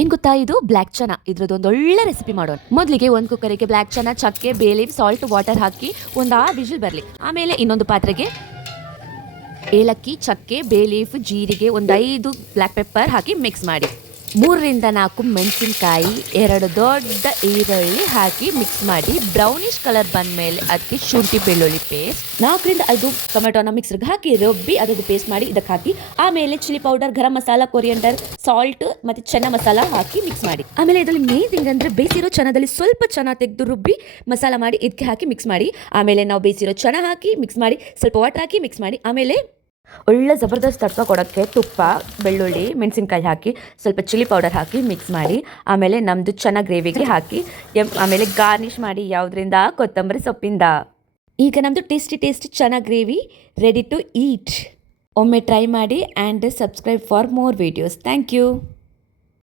ಏನ್ ಗೊತ್ತಾ, ಇದು ಬ್ಲ್ಯಾಕ್ ಚನಾ. ಇದ್ರದ್ದು ಒಂದು ಒಳ್ಳೆ ರೆಸಿಪಿ ಮಾಡೋಣ. ಮೊದಲಿಗೆ ಒಂದು ಕುಕ್ಕರಿಗೆ ಬ್ಲ್ಯಾಕ್ ಚನಾ, ಚಕ್ಕೆ, ಬೇ ಲೀಫ್, ಸಾಲ್ಟ್, ವಾಟರ್ ಹಾಕಿ ಒಂದು 6 ವಿಜಿಲ್ ಬರಲಿ. ಆಮೇಲೆ ಇನ್ನೊಂದು ಪಾತ್ರೆಗೆ ಏಲಕ್ಕಿ, ಚಕ್ಕೆ, ಬೇ ಲೀಫ್, ಜೀರಿಗೆ, ಒಂದು 5 ಬ್ಲ್ಯಾಕ್ ಪೆಪ್ಪರ್ ಹಾಕಿ ಮಿಕ್ಸ್ ಮಾಡಿ. 3-4 ಮೆಣಸಿನಕಾಯಿ, 2 ದೊಡ್ಡ ಈರುಳ್ಳಿ ಹಾಕಿ ಮಿಕ್ಸ್ ಮಾಡಿ. ಬ್ರೌನಿಶ್ ಕಲರ್ ಬಂದಮೇಲೆ ಅದಕ್ಕೆ ಶುಂಠಿ ಬೆಳ್ಳುಳ್ಳಿ ಪೇಸ್ಟ್, 4-5 ಟೊಮೆಟೊನ ಮಿಕ್ಸರ್ಗೆ ಹಾಕಿ ರುಬ್ಬಿ ಅದಕ್ಕೆ ಪೇಸ್ಟ್ ಮಾಡಿ ಇದಕ್ಕೆ ಹಾಕಿ. ಆಮೇಲೆ chilli powder, garam masala, coriander, salt ಮತ್ತು ಚೆನ್ನ ಮಸಾಲ ಹಾಕಿ ಮಿಕ್ಸ್ ಮಾಡಿ. ಆಮೇಲೆ ಇದರಲ್ಲಿ ಮೇನ್ ಥಿಂಗ್ ಅಂದರೆ ಬೇಯಿಸಿರೋ ಚನಾದಲ್ಲಿ ಸ್ವಲ್ಪ ಚೆನ್ನ ತೆಗೆದು ರುಬ್ಬಿ ಮಸಾಲ ಮಾಡಿ ಇದಕ್ಕೆ ಹಾಕಿ ಮಿಕ್ಸ್ ಮಾಡಿ. ಆಮೇಲೆ ನಾವು ಬೇಯಿಸಿರೋ ಚೆನ್ನ ಹಾಕಿ ಮಿಕ್ಸ್ ಮಾಡಿ, ಸ್ವಲ್ಪ ವಾಟರ್ ಹಾಕಿ ಮಿಕ್ಸ್ ಮಾಡಿ. ಆಮೇಲೆ ಒಳ್ಳೆ ಜಬರ್ದಸ್ತ್ ತಡ್ಕ ಕೊಡೋಕ್ಕೆ ತುಪ್ಪ, ಬೆಳ್ಳುಳ್ಳಿ, ಮೆಣಸಿನ್ಕಾಯಿ ಹಾಕಿ ಸ್ವಲ್ಪ ಚಿಲ್ಲಿ ಪೌಡರ್ ಹಾಕಿ ಮಿಕ್ಸ್ ಮಾಡಿ. ಆಮೇಲೆ ನಮ್ಮದು ಚೆನ್ನ ಗ್ರೇವಿಗೆ ಹಾಕಿ ಆಮೇಲೆ ಗಾರ್ನಿಷ್ ಮಾಡಿ. ಯಾವುದರಿಂದ? ಕೊತ್ತಂಬರಿ ಸೊಪ್ಪಿಂದ. ಈಗ ನಮ್ಮದು ಟೇಸ್ಟಿ ಚೆನ್ನ ಗ್ರೇವಿ ರೆಡಿ ಟು ಈಟ್. ಒಮ್ಮೆ ಟ್ರೈ ಮಾಡಿ and subscribe for more videos. Thank you.